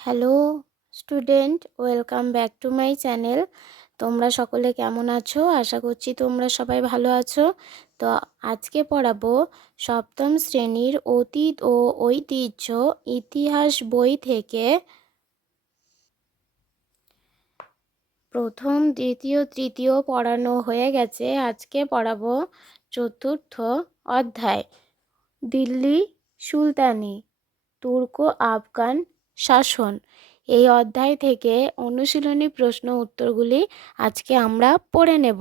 Hello student, welcome back to my channel. তোমরা সকলে কেমন আছো? আশা করছি তোমরা সবাই ভালো আছো। তো আজকে পড়াবো সপ্তম শ্রেণীর অতীত ও ঐতিহ্য ইতিহাস বই থেকে প্রথম, দ্বিতীয়, তৃতীয় পড়ানো হয়ে গেছে। আজকে পড়াবো চতুর্থ অধ্যায়, দিল্লি সুলতানি, তুর্কো আফগান শাসন। এই অধ্যায় থেকে অনুশীলনী প্রশ্ন উত্তরগুলি আজকে আমরা পড়ে নেব।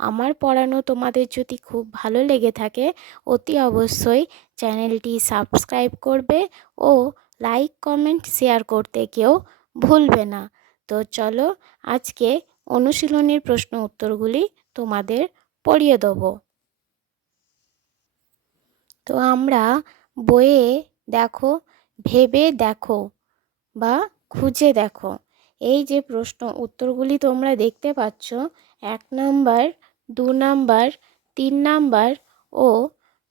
আমার পড়ানো তোমাদের যদি খুব ভালো লেগে থাকে অতি অবশ্যই চ্যানেলটি সাবস্ক্রাইব করবে ও লাইক কমেন্ট শেয়ার করতে কেউ ভুলবে না। তো চলো আজকে অনুশীলনীর প্রশ্ন উত্তরগুলি তোমাদের পড়িয়ে দেবো। তো আমরা বইয়ে দেখো, ভেবে দেখো বা খুঁজে দেখো, এই যে প্রশ্ন উত্তরগুলি তোমরা দেখতে পাচ্ছ, 1 নাম্বার, 2 নাম্বার, 3 নাম্বার ও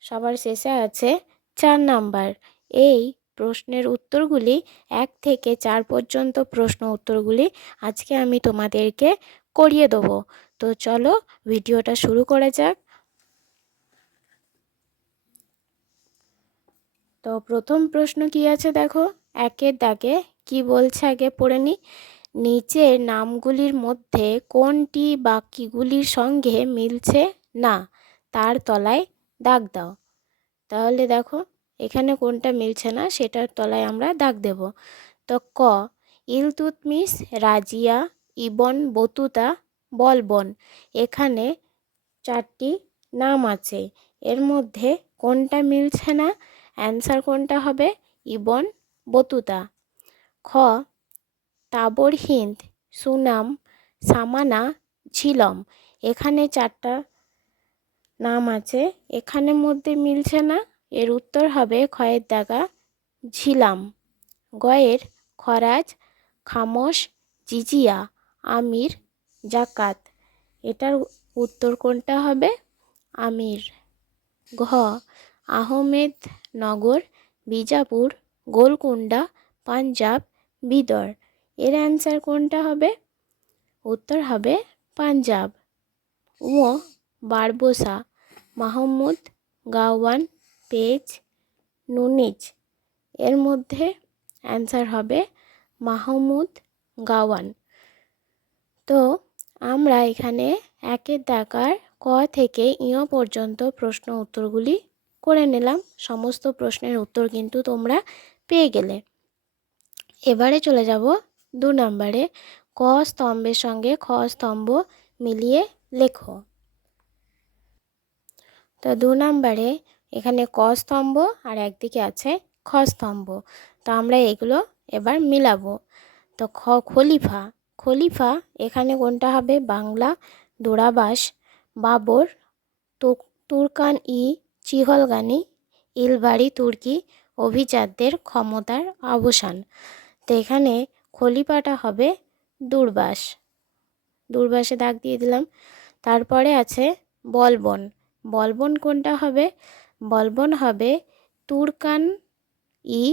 সবার শেষে আছে 4 নাম্বার। এই প্রশ্নের উত্তরগুলি 1 থেকে 4 পর্যন্ত প্রশ্ন উত্তরগুলি আজকে আমি তোমাদেরকে করিয়ে দেবো। তো চলো ভিডিওটা শুরু করা যাক। তো প্রথম প্রশ্ন কি আছে দেখো, 1-এর দাগে কি বলছে আগে পড়ে নি। নিচের নামগুলির মধ্যে কোনটি বাকিগুলির সঙ্গে মিলছে না, তার তলায় দাগ দাও। তাহলে দেখো এখানে কোনটা মিলছে না সেটার তলায় আমরা দাগ দেব। তো ক, ইলতুৎমিশ, রাজিয়া, ইবন বতুতা, বলবন, এখানে 4টি নাম আছে, এর মধ্যে কোনটা মিলছে না? অ্যান্সার কোনটা হবে? Ibn Battuta. খ, তাবর হিন্দ, সুনাম, সামানা, ঝিলম, এখানে 4টা নাম আছে, এখানের মধ্যে মিলছে না, এর উত্তর হবে খয়ের দাগা ঝিলাম। গয়ের খরাজ, খামোশ, জিজিয়া, আমির, জাকাত, এটার উত্তর কোনটা হবে? আমির। ঘ, আহমেদনগর, বিজাপুর, গোলকুন্ডা, পাঞ্জাব, বিদর, এর অ্যান্সার কোনটা হবে? উত্তর হবে পাঞ্জাব। ও, Barbosa, Mahmud, Gawan, Paes, Nuniz, এর মধ্যে অ্যান্সার হবে মাহমুদ গাওয়ান। তো আমরা এখানে 1-এর দাগার ক থেকে ইয় পর্যন্ত প্রশ্ন উত্তরগুলি করে নিলাম। সমস্ত প্রশ্নের উত্তর কিন্তু তোমরা পেয়ে গেলে। এবারে চলে যাব 2 নম্বরে, ক স্তম্ভের সঙ্গে খ স্তম্ভ মিলিয়ে লেখো। তো 2 নম্বরে এখানে ক স্তম্ভ আর একদিকে আছে খ স্তম্ভ। তো আমরা এগুলো এবার মিলাবো। তো খ, খলিফা, খলিফা এখানে কোনটা হবে? বাংলা, দূরাবাস, বাবর, তুর্কান ই চিহলগানি, ইলবাড়ি তুর্কি, অভিজাতদের ক্ষমতার অবসান। তো এখানে খলিফাটা হবে দূরবাস, দূরবাসে দাগ দিয়ে দিলাম। তারপরে আছে বলবন, বলবন কোনটা হবে? বলবন হবে তুর্কান ই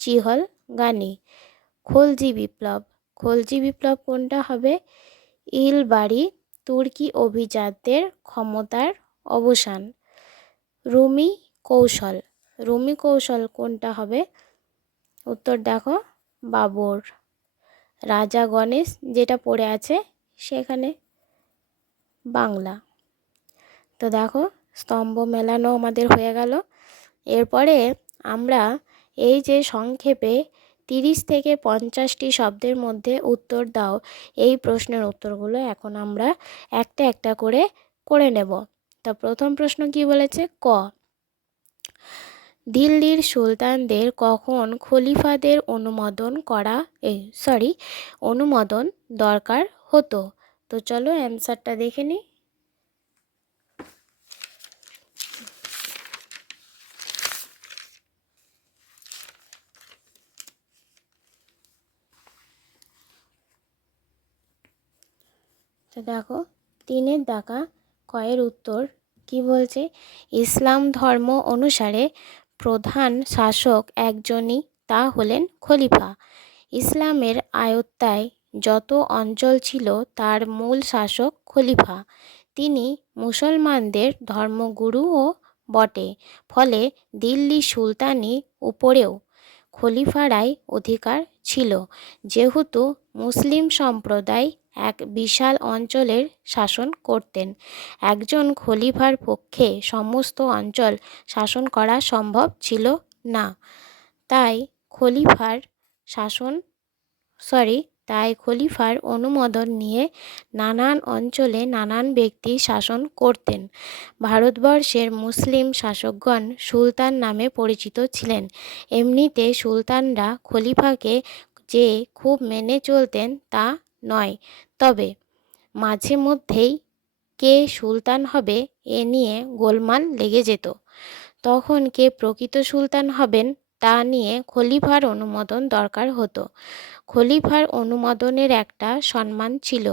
চিহলগানি। খলজি বিপ্লব, খলজি বিপ্লব কোনটা হবে? ইলবাড়ি তুর্কি অভিজাতদের ক্ষমতার অবসান। রুমি কৌশল, রুমি কৌশল কোনটা হবে? উত্তর দেখো বাবর। রাজা গণেশ যেটা পড়ে আছে সেখানে বাংলা। তো দেখো স্তম্ভ মেলানো আমাদের হয়ে গেল। এরপরে আমরা এই যে সংক্ষেপে 30 থেকে 50টি শব্দের মধ্যে উত্তর দাও, এই প্রশ্নের উত্তরগুলো এখন আমরা একটা একটা করে করে নেব। তো প্রথম প্রশ্ন কি বলেছে? ক, দিল্লির সুলতানদের কখন খলিফাদের অনুমোদন দরকার হতো? তো চলো অ্যান্সারটা দেখে নিই। তো দেখো 3-এর দাগা কয়ের উত্তর কি বলছে? ইসলাম ধর্ম অনুসারে প্রধান শাসক একজনই, তা হলেন খলিফা। ইসলামের আয়ত্তায় যত অঞ্চল ছিল তার মূল শাসক খলিফা। তিনি মুসলমানদের ধর্মগুরুও বটে। ফলে দিল্লি সুলতানি উপরেও খলিফারাই অধিকার ছিল, যেহেতু মুসলিম সম্প্রদায় এক বিশাল অঞ্চলের শাসন করতেন। একজন খলিফার পক্ষে সমস্ত অঞ্চল শাসন করা সম্ভব ছিল না। তাই খলিফার শাসন তাই খলিফার অনুমোদন নিয়ে নানান অঞ্চলে নানান ব্যক্তি শাসন করতেন। ভারতবর্ষের মুসলিম শাসকগণ সুলতান নামে পরিচিত ছিলেন। এমনিতে সুলতানরা খলিফাকে যে খুব মেনে চলতেন তা নয়, তবে মাঝে মধ্যেই কে সুলতান হবে এ নিয়ে গোলমাল লেগে যেত। তখন কে প্রকৃত সুলতান হবেন তা নিয়ে খলিফার অনুমোদন দরকার হতো। খলিফার অনুমোদনের একটা সম্মান ছিল,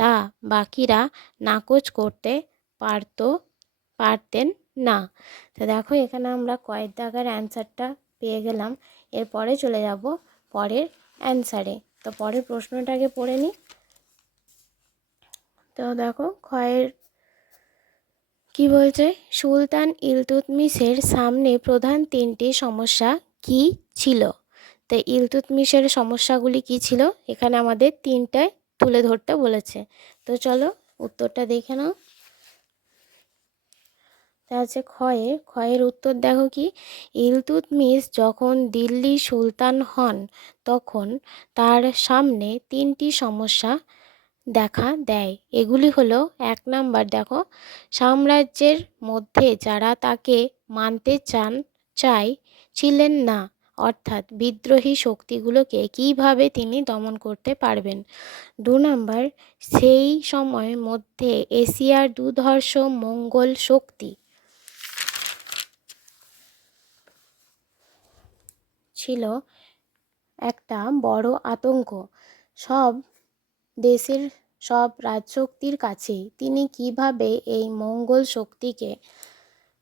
তা বাকিরা নাকচ করতে পারতেন না। তো দেখো, এখানে আমরা কয়েক দাগের অ্যান্সারটা পেয়ে গেলাম। এরপরে চলে যাব পরের অ্যান্সারে। তো পরের প্রশ্নটাকে পড়ে নিই। তো দেখো, ক্ষয়ের কি বলছে, সুলতান ইলতুৎমিশের সামনে প্রধান তিনটি সমস্যা কি ছিল? তো ইলতুৎমিশের সমস্যাগুলি কি ছিল, এখানে আমাদের তিনটায় তুলে ধরতে বলেছে। তো চলো উত্তরটা দেখে নাও। তা হচ্ছে ক্ষয়ের উত্তর দেখো কি, ইলতুৎমিশ যখন দিল্লি সুলতান হন তখন তার সামনে তিনটি সমস্যা দেখা দেয়। এগুলি হলো, 1 নাম্বার দেখো, সাম্রাজ্যের মধ্যে যারা তাকে মানতে ছিলেন না, অর্থাৎ বিদ্রোহী শক্তিগুলোকে কিভাবে তিনি দমন করতে পারবেন। 2 নাম্বার, সেই সময় মধ্যে এশিয়ার দুর্ধর্ষ মঙ্গল শক্তি ছিল একটা বড় আতঙ্ক সব দেশের সব রাজশক্তির কাছেই। তিনি কিভাবে এই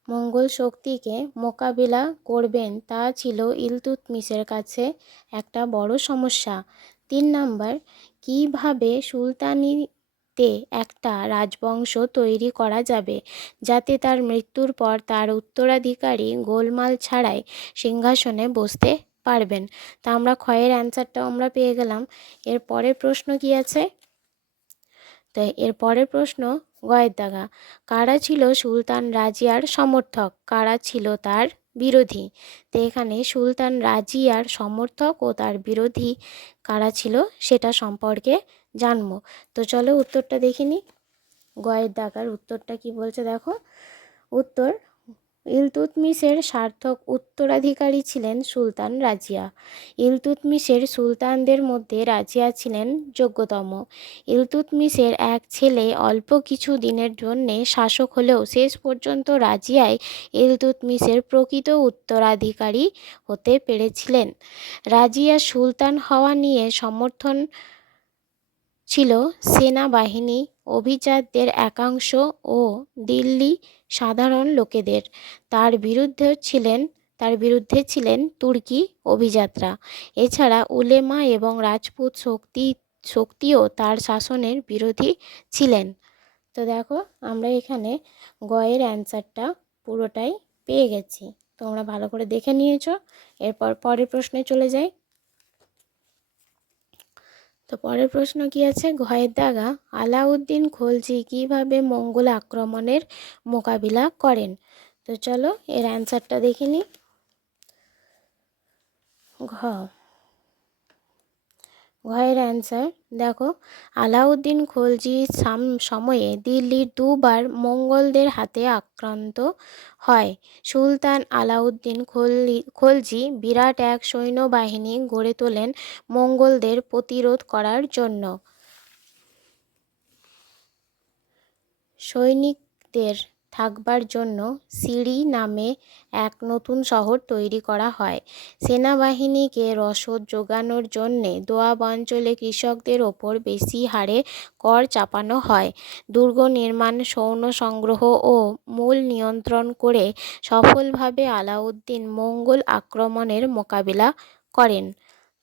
মঙ্গল শক্তিকে মোকাবিলা করবেন তা ছিল ইলতুৎমিশের কাছে একটা বড় সমস্যা। 3 নাম্বার, কিভাবে সুলতানিতে একটা রাজবংশ তৈরি করা যাবে যাতে তার মৃত্যুর পর তার উত্তরাধিকারী গোলমাল ছাড়াই সিংহাসনে বসতে পারবেন। তা আমরা ক্ষয়ের অ্যান্সারটাও আমরা পেয়ে গেলাম। এর পরের প্রশ্ন কি আছে? তো এর পরের প্রশ্ন, গয়ের দাগা, কারা ছিল সুলতান রাজিয়ার সমর্থক, কারা ছিল তার বিরোধী? তো এখানে সুলতান রাজিয়ার সমর্থক ও তার বিরোধী কারা ছিল সেটা সম্পর্কে জানবো। তো চলো উত্তরটা দেখিনি। গয়ের দাগার উত্তরটা কি বলছে দেখো। উত্তর, ইলতুৎমিশের সার্থক উত্তরাধিকারী ছিলেন সুলতান রাজিয়া। ইলতুৎমিশের সুলতানদের মধ্যে রাজিয়া ছিলেন যোগ্যতম। ইলতুৎমিশের এক ছেলে অল্প কিছু দিনের জন্যে শাসক হলেও শেষ পর্যন্ত রাজিয়াই ইলতুৎমিশের প্রকৃত উত্তরাধিকারী হতে পেরেছিলেন। রাজিয়া সুলতান হওয়া নিয়ে সমর্থন ছিল সেনাবাহিনী, অভিজাতদের একাংশ ও দিল্লি সাধারণ লোকেদের। তার বিরুদ্ধে ছিলেন তুর্কি অভিজাতরা। এছাড়া উলেমা এবং রাজপুত শক্তিও তার শাসনের বিরোধী ছিলেন। তো দেখো, আমরা এখানে গয়ের অ্যান্সারটা পুরোটাই পেয়ে গেছি। তোমরা ভালো করে দেখে নিয়েছো। এরপর পরের প্রশ্নে চলে যাই। তো পরের প্রশ্ন কি আছে, ঘয়ের দাগা, আলাউদ্দিন খলজি কিভাবে মঙ্গল আক্রমণের মোকাবিলা করেন? তো চলো এর অ্যান্সারটা দেখে নিই। ঘয়ের অ্যান্সার দেখো, আলাউদ্দিন খলজির সময়ে দিল্লি দুবার মঙ্গলদের হাতে আক্রান্ত হয়। সুলতান আলাউদ্দিন খলজি বিরাট এক সৈন্যবাহিনী গড়ে তোলেন মঙ্গলদের প্রতিরোধ করার জন্য। সৈনিকদের থাকবার জন্য সিরি নামে এক নতুন শহর তৈরি করা হয়। সেনাবাহিনীকে রসদ জোগানোর জন্যে দোয়াব অঞ্চলে কৃষকদের ওপর বেশি হারে কর চাপানো হয়। দুর্গ নির্মাণ, সৈন্য সংগ্রহ ও মূল নিয়ন্ত্রণ করে সফলভাবে আলাউদ্দিন মঙ্গল আক্রমণের মোকাবিলা করেন।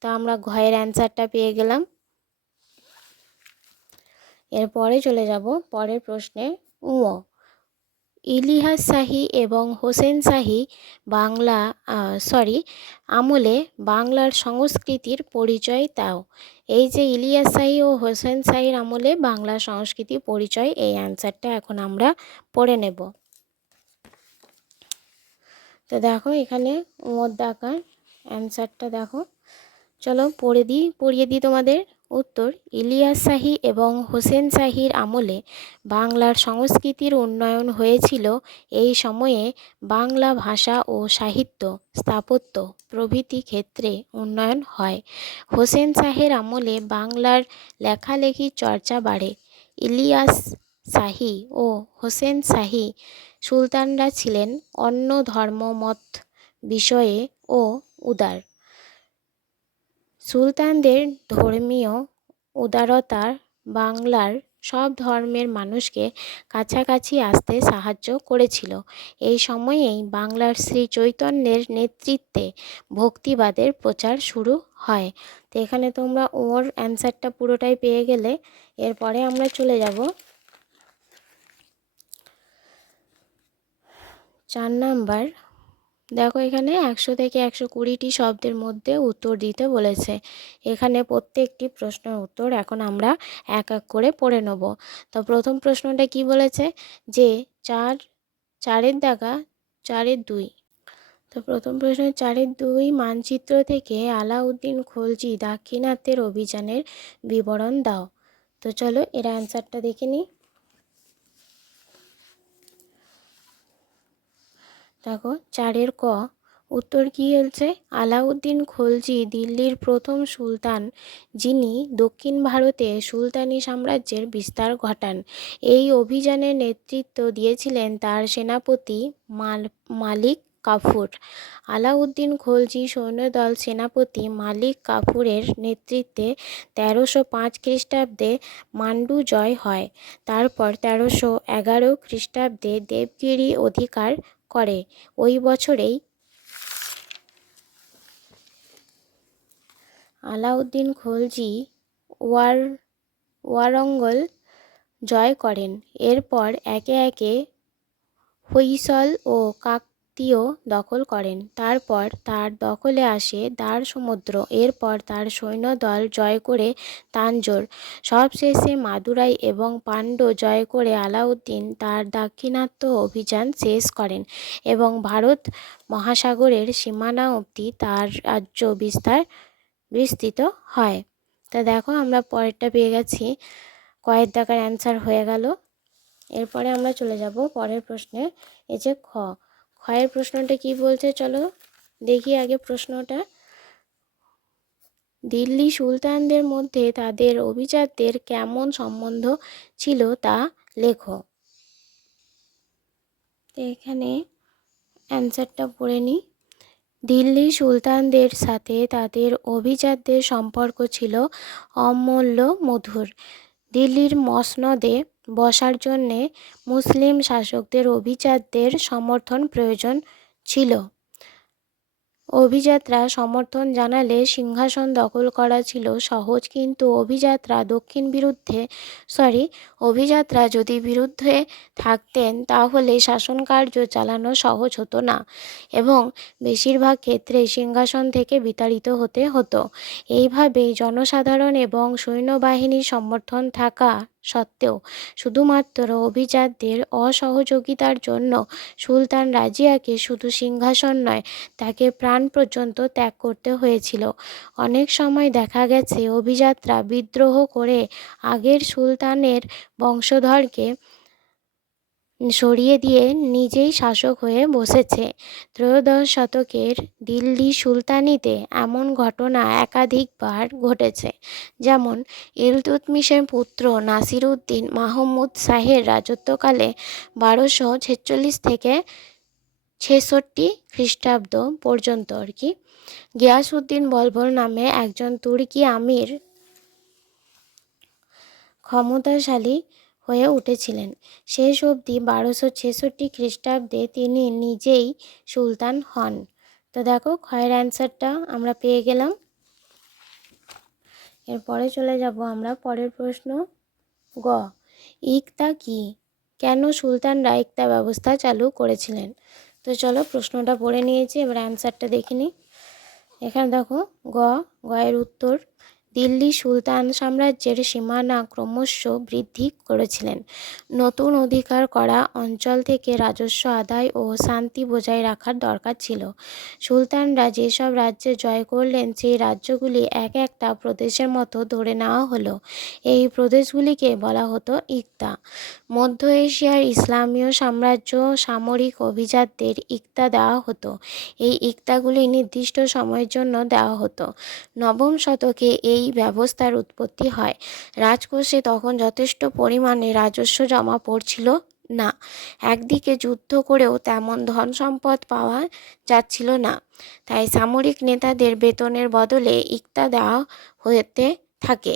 তো আমরা ঘয়ের অ্যান্সারটা পেয়ে গেলাম। এরপরে চলে যাব পরের প্রশ্নে। ইলিয়াস শাহী এবং হোসেন শাহী বাংলা আমলে বাংলার সংস্কৃতির পরিচয় দাও। এই যে ইলিয়াস শাহী ও হোসেন শাহীর আমলে বাংলা সংস্কৃতির পরিচয়, এই অ্যান্সারটা এখন আমরা পড়ে নেব। তো দেখো এখানে মধ্যাকার অ্যান্সারটা দেখো, চলো পড়িয়ে দিই তোমাদের উত্তর। ইলিয়াস শাহী এবং হোসেন শাহীর আমলে বাংলার সংস্কৃতির উন্নয়ন হয়েছিল। এই সময়ে বাংলা ভাষা ও সাহিত্য, স্থাপত্য প্রভৃতি ক্ষেত্রে উন্নয়ন হয়। হোসেন শাহের আমলে বাংলার লেখালেখির চর্চা বাড়ে। ইলিয়াস শাহী ও হোসেন শাহী সুলতানরা ছিলেন অন্য ধর্মমত বিষয়ে ও উদার। সুলতানদের ধর্মীয় উদারতা বাংলার সব ধর্মের মানুষকে কাছাকাছি আসতে সাহায্য করেছিল। এই সময়েই বাংলার শ্রী চৈতন্যের নেতৃত্বে ভক্তিবাদের প্রচার শুরু হয়। তো এখানে তোমরা ওর অ্যান্সারটা পুরোটাই পেয়ে গেলে। এরপরে আমরা চলে যাব 4 নাম্বার। দেখো এখানে 100 থেকে 120টি শব্দের মধ্যে উত্তর দিতে বলেছে। এখানে প্রত্যেকটি প্রশ্নের উত্তর এখন আমরা এক এক করে পড়ে নেব। তো প্রথম প্রশ্নটা কি বলেছে যে 4-4 দাগা 4-2। তো প্রথম প্রশ্ন 4-2 মানচিত্র থেকে আলাউদ্দিন খলজি দাক্ষিণাত্যের অভিযানের বিবরণ দাও। তো চলো এর অ্যান্সারটা দেখে নিই। দেখো 4 ক উত্তর কী হয়েছে, আলাউদ্দিন খলজি দিল্লির প্রথম সুলতান, যিনি দক্ষিণ ভারতে সুলতানি সাম্রাজ্যের বিস্তার ঘটান। এই অভিযানের নেতৃত্ব দিয়েছিলেন তার সেনাপতি মালিক কাফুর। আলাউদ্দিন খলজি সৈন্যদল সেনাপতি মালিক কাফুরের নেতৃত্বে 1305 খ্রিস্টাব্দে মান্ডু জয় হয়। তারপর 1311 খ্রিস্টাব্দে দেবগিরি অধিকার করে। ওই বছরেই আলাউদ্দিন খলজি ওয়ারঙ্গল জয় করেন। এরপর একে একে হৈসল ও কাকতীয় দখল করেন। তারপর তার দখলে আসে দ্বার সমুদ্র। এরপর তার সৈন্যদল জয় করে তাঞ্জোর, সবশেষে মাদুরাই এবং পান্ডু জয় করে আলাউদ্দিন তার দাক্ষিণাত্য অভিযান শেষ করেন এবং ভারত মহাসাগরের সীমানা অবধি তার রাজ্য বিস্তৃত হয়। তা দেখো আমরা পরেরটা পেয়ে গেছি, কয়েক দাগার অ্যান্সার হয়ে গেল। এরপরে আমরা চলে যাব পরের প্রশ্নে। এই যে ক্ষয়ের প্রশ্নটা কি বলছে চলো দেখি আগে প্রশ্নটা। দিল্লি সুলতানদের মধ্যে তাদের অভিজাতদের কেমন সম্বন্ধ ছিল তা লেখো। তো এখানে অ্যান্সারটা পড়ে নিই। দিল্লি সুলতানদের সাথে তাদের অভিজাতদের সম্পর্ক ছিল অমূল্য মধুর। দিল্লির মসনদে বসার জন্যে মুসলিম শাসকদের অভিজাতদের সমর্থন প্রয়োজন ছিল। অভিজাতরা সমর্থন জানালে সিংহাসন দখল করা ছিল সহজ, কিন্তু অভিজাতরা যদি বিরুদ্ধে থাকতেন তাহলে শাসনকার্য চালানো সহজ হতো না এবং বেশিরভাগ ক্ষেত্রে সিংহাসন থেকে বিতাড়িত হতে হতো। এইভাবেই জনসাধারণ এবং সৈন্যবাহিনীর সমর্থন থাকা সত্ত্বেও শুধুমাত্র অভিজাতদের অসহযোগিতার জন্য সুলতান রাজিয়াকে শুধু সিংহাসন নয়, তাকে প্রাণ পর্যন্ত ত্যাগ করতে হয়েছিল। অনেক সময় দেখা গেছে অভিজাতরা বিদ্রোহ করে আগের সুলতানের বংশধরকে সরিয়ে দিয়ে নিজেই শাসক হয়ে বসেছে। ত্রয়োদশ শতকের দিল্লি সুলতানিতে এমন ঘটনা একাধিকবার ঘটেছে। যেমন ইলতুৎমিশের পুত্র নাসিরউদ্দিন মাহমুদ শাহের রাজত্বকালে 1246 থেকে 66 খ্রিস্টাব্দ পর্যন্ত গিয়াসউদ্দিন বলবর নামে একজন তুর্কি আমির ক্ষমতাশালী হয়ে উঠেছিলেন। শেষ অবধি 1266 খ্রিস্টাব্দে তিনি নিজেই সুলতান হন। তো দেখো ক্ষয়ের অ্যান্সারটা আমরা পেয়ে গেলাম। এরপরে চলে যাব আমরা পরের প্রশ্ন। গ, ইকতা কি? কেন সুলতানরা ইকতা ব্যবস্থা চালু করেছিলেন? তো চলো প্রশ্নটা পড়ে নিয়েছি, এবার অ্যান্সারটা দেখে নিই। এখানে দেখো গয়ের উত্তর, দিল্লি সুলতান সাম্রাজ্যের সীমানা ক্রমশ বৃদ্ধি করেছিলেন। নতুন অধিকার করা অঞ্চল থেকে রাজস্ব আদায় ও শান্তি বজায় রাখার দরকার ছিল। সুলতানরা যেসব রাজ্য জয় করলেন সেই রাজ্যগুলি এক একটা প্রদেশের মতো ধরে নেওয়া হলো। এই প্রদেশগুলিকে বলা হতো ইকতা। মধ্য এশিয়ার ইসলামীয় সাম্রাজ্য সামরিক অভিজাতদের ইকতা দেওয়া হতো। এই ইকতাগুলি নির্দিষ্ট সময়ের জন্য দেওয়া হতো। নবম শতকে এই ব্যবস্থার উৎপত্তি হয়। রাজকোষে তখন যথেষ্ট পরিমাণে রাজস্ব জমা পড়ছিল না। একদিকে যুদ্ধ করেও তেমন ধন সম্পদ পাওয়া যাচ্ছিল না, তাই সামরিক নেতাদের বেতনের বদলে ইকতা দেওয়া হতে থাকে।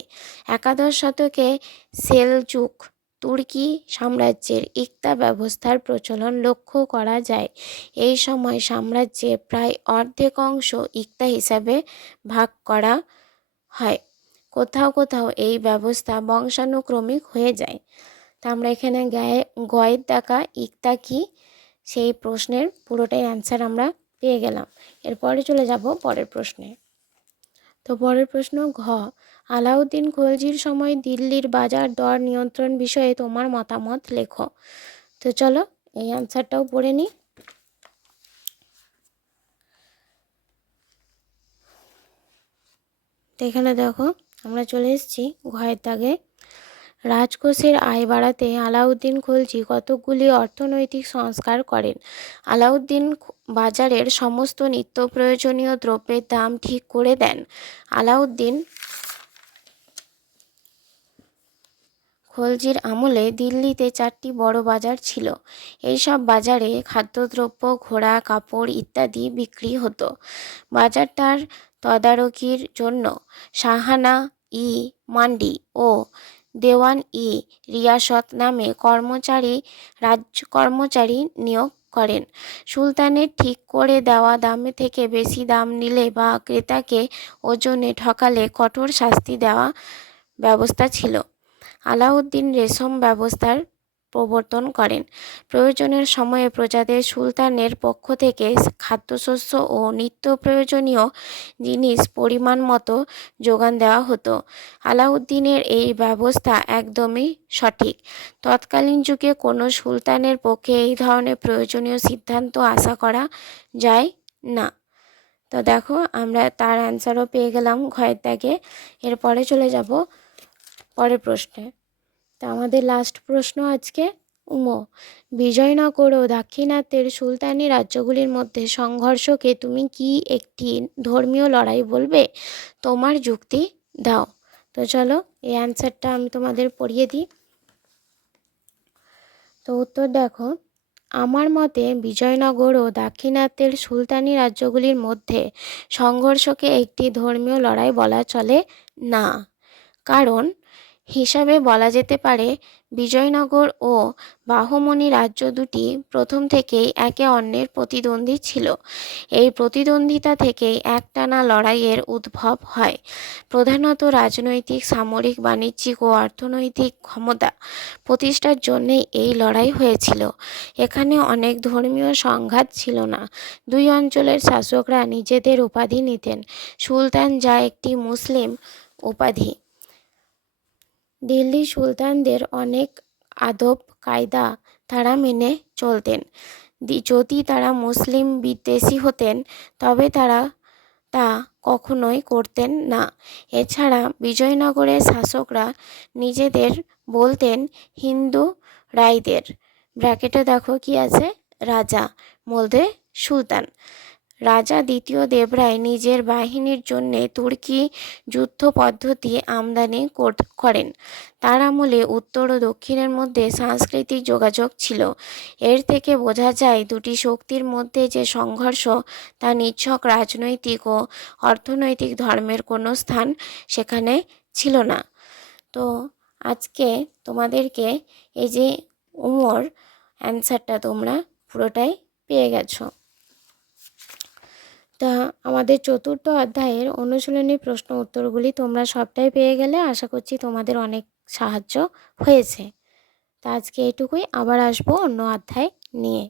একাদশ শতকে সেলজুক তুর্কি সাম্রাজ্যের ইকতা ব্যবস্থার প্রচলন লক্ষ্য করা যায়। এই সময় সাম্রাজ্যে প্রায় অর্ধেক অংশ ইকতা হিসাবে ভাগ করা হয়। কোথাও কোথাও এই ব্যবস্থা বংশানুক্রমিক হয়ে যায়। তা আমরা এখানে গয়ের দেখা ইকতা কি সেই প্রশ্নের পুরোটাই অ্যান্সার আমরা পেয়ে গেলাম। এরপরে চলে যাব পরের প্রশ্নে। তো পরের প্রশ্ন ঘ, আলাউদ্দিন খলজির সময় দিল্লির বাজার দর নিয়ন্ত্রণ বিষয়ে তোমার মতামত লেখো। তো চলো এই অ্যান্সারটাও পড়ে নিই। তো এখানে দেখো আমরা চলে এসেছি ঘয়ের দাগে। রাজকোষের আয় বাড়াতে আলাউদ্দিন খলজি কতকগুলি অর্থনৈতিক সংস্কার করেন। আলাউদ্দিন বাজারের সমস্ত নিত্য প্রয়োজনীয় দ্রব্যের দাম ঠিক করে দেন। আলাউদ্দিন খলজির আমলে দিল্লিতে 4টি বড় বাজার ছিল। এইসব বাজারে খাদ্যদ্রব্য, ঘোড়া, কাপড় ইত্যাদি বিক্রি হতো। বাজারটার তদারকির জন্য শাহানা ই মান্ডি ও দেওয়ান ই রিয়াসত নামে কর্মচারী নিয়োগ করেন। সুলতানের ঠিক করে দেওয়া দামে থেকে বেশি দাম নিলে বা ক্রেতাকে ওজনে ঠকালে কঠোর শাস্তি দেওয়া ব্যবস্থা ছিল। আলাউদ্দিন রেশম ব্যবস্থার প্রবর্তন করেন। প্রয়োজনের সময়ে প্রজাদের সুলতানের পক্ষ থেকে খাদ্যশস্য ও নিত্য প্রয়োজনীয় জিনিস পরিমাণ মতো যোগান দেওয়া হতো। আলাউদ্দিনের এই ব্যবস্থা একদমই সঠিক। তৎকালীন যুগে কোনো সুলতানের পক্ষে এই ধরনের প্রয়োজনীয় সিদ্ধান্ত আশা করা যায় না। তো দেখো আমরা তার অ্যান্সারও পেয়ে গেলাম ঘয়ের দাগে। এরপরে চলে যাব পরের প্রশ্নে। তা আমাদের লাস্ট প্রশ্ন আজকে, বিজয়নগর ও দাক্ষিণাত্যের সুলতানি রাজ্যগুলির মধ্যে সংঘর্ষকে তুমি কি একটি ধর্মীয় লড়াই বলবে? তোমার যুক্তি দাও। তো চলো এই অ্যান্সারটা আমি তোমাদের পড়িয়ে দিই। তো উত্তর দেখো, আমার মতে বিজয়নগর ও দাক্ষিণাত্যের সুলতানি রাজ্যগুলির মধ্যে সংঘর্ষকে একটি ধর্মীয় লড়াই বলা চলে না। কারণ হিসাবে বলা যেতে পারে বিজয়নগর ও বাহমনি রাজ্য দুটি প্রথম থেকেই একে অন্যের প্রতিদ্বন্দ্বী ছিল। এই প্রতিদ্বন্দ্বিতা থেকেই একটানা লড়াইয়ের উদ্ভব হয়। প্রধানত রাজনৈতিক, সামরিক, বাণিজ্যিক ও অর্থনৈতিক ক্ষমতা প্রতিষ্ঠার জন্যেই এই লড়াই হয়েছিল। এখানে অনেক ধর্মীয় সংঘাত ছিল না। দুই অঞ্চলের শাসকরা নিজেদের উপাধি নিতেন। সুলতান যা একটি মুসলিম উপাধি। দিল্লি সুলতানদের অনেক আদব কায়দা তারা মেনে চলতেন। যদি তারা মুসলিম বিদ্বেষী হতেন তবে তারা তা কখনোই করতেন না। এছাড়া বিজয়নগরের শাসকরা নিজেদের বলতেন হিন্দু রায়দের, ব্র্যাকেটে দেখো কি আছে, রাজা, বলতে সুলতান। রাজা দ্বিতীয় দেবরায় নিজের বাহিনীর জন্য তুর্কি যুদ্ধ পদ্ধতি আমদানি করেন। তার আমলে উত্তর ও দক্ষিণের মধ্যে সাংস্কৃতিক যোগাযোগ ছিল। এর থেকে বোঝা যায় দুটি শক্তির মধ্যে যে সংঘর্ষ তা নিছক রাজনৈতিক ও অর্থনৈতিক ধর্মের কোনো স্থান সেখানে ছিল না। তো আজকে তোমাদেরকে এই যে অ্যান্সারটা তোমরা পুরোটাই পেয়ে গেছো। তা আমাদের চতুর্থ অধ্যায়ের অনুশীলনী প্রশ্ন উত্তরগুলি তোমরা সবটাই পেয়ে গেলে। আশা করছি তোমাদের অনেক সাহায্য হয়েছে। তা আজকে এটুকুই, আবার আসবো অন্য অধ্যায় নিয়ে।